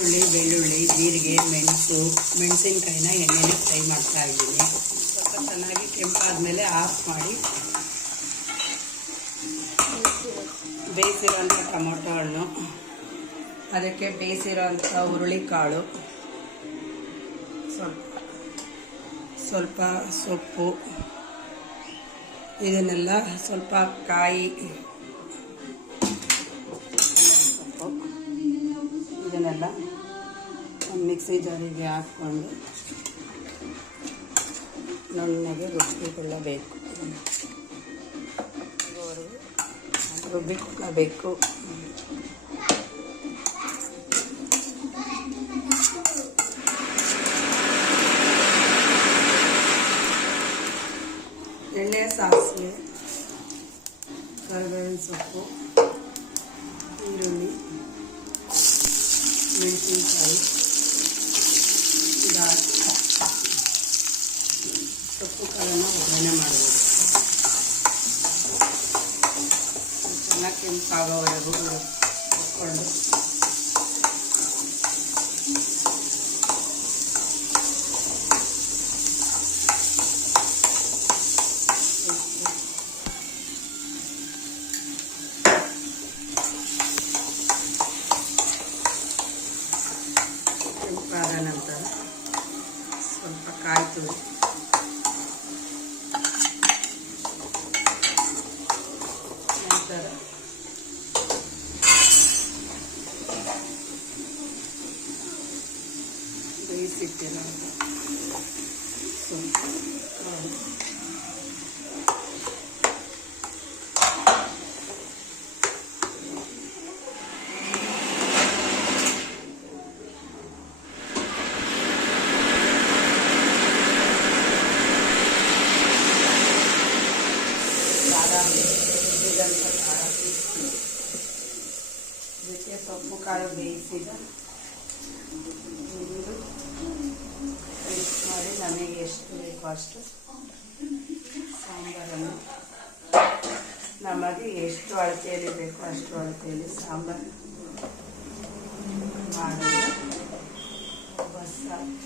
ಈರುಳ್ಳಿ, ಬೆಳ್ಳುಳ್ಳಿ, ಜೀರಿಗೆ, ಮೆಣಸಿನಕಾಯಿನ ಎಣ್ಣೆಲಿ ಫ್ರೈ ಮಾಡ್ತಾ ಇದ್ದೀನಿ. ಸ್ವಲ್ಪ ಚೆನ್ನಾಗಿ ಕೆಂಪಾದ್ಮೇಲೆ ಆಫ್ ಮಾಡಿ ಬೇಯಿಸಿರೋಂಥ ಟೊಮೊಟೊ ಹಣ್ಣು, ಅದಕ್ಕೆ ಬೇಯಿಸಿರೋಂಥ ಹುರುಳಿಕಾಳು, ಸ್ವಲ್ಪ ಸೊಪ್ಪು, ಇದನ್ನೆಲ್ಲ ಸ್ವಲ್ಪ ಕಾಯಿ ಸೊಪ್ಪು ಇದನ್ನೆಲ್ಲ ಮಿಕ್ಸಿ ಜಾರಿಗೆ ಹಾಕ್ಕೊಂಡು ನುಣ್ಣಗೆ ರುಬ್ಬಿಕೊಳ್ಳಬೇಕು. ಎಣ್ಣೆ, ಸಾಸಿವೆ, ಕರಿಬೇವಿನ ಸೊಪ್ಪು, ಈರುಳ್ಳಿ, ಮೆಣಸಿನಕಾಯಿ, ಸೊಪ್ಪು ಕಾಳನ್ನು ಒಗ್ಗರಣೆ ಮಾಡ್ಬೋದು. ಚೆನ್ನಾಗಿ ಕೆಂಪಾಗೋವರೆಗೂ ಹಾಕ್ಕೊಂಡು ಕೆಂಪಾದ ನಂತರ ಸ್ವಲ್ಪ ಕಾಯಿ ತುರಿ, ನಂತರ ಬೇಯಿಸಿಟ್ಟಿರೋ ಸ್ವಲ್ಪ ಕಾಳು, ಇದಕ್ಕೆ ಸೊಪ್ಪು ಕಾಳು ಬೇಯಿಸಿದ ನೀರು ಮಿಕ್ಸ್ ಮಾಡಿ ನಮಗೆ ಎಷ್ಟು ಬೇಕೋ ಅಷ್ಟು ಸಾಂಬಾರನ್ನು, ನಮಗೆ ಎಷ್ಟು ಅಳತೆಯಲ್ಲಿ ಬೇಕೋ ಅಷ್ಟು ಅಳತೆಯಲ್ಲಿ ಸಾಂಬಾರು ಮಾಡೋದು.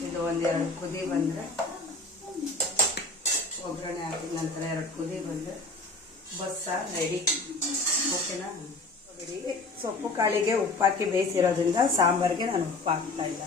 ಇದು ಒಂದೆರಡು ಕುದಿ ಬಂದರೆ ಒಗ್ಗರಣೆ ಹಾಕಿದ ನಂತರ 2 ಕುದಿ ಬಂದರೆ ಬಸ್ಸಾರು ರೆಡಿ. ಓಕೆನಾ? ರೆಡಿ. ಸೊಪ್ಪು ಕಾಳಿಗೆ ಉಪ್ಪು ಹಾಕಿ ಬೇಯಿಸಿರೋದ್ರಿಂದ ಸಾಂಬಾರಿಗೆ ನಾನು ಉಪ್ಪು ಹಾಕ್ತಾ ಇಲ್ಲ.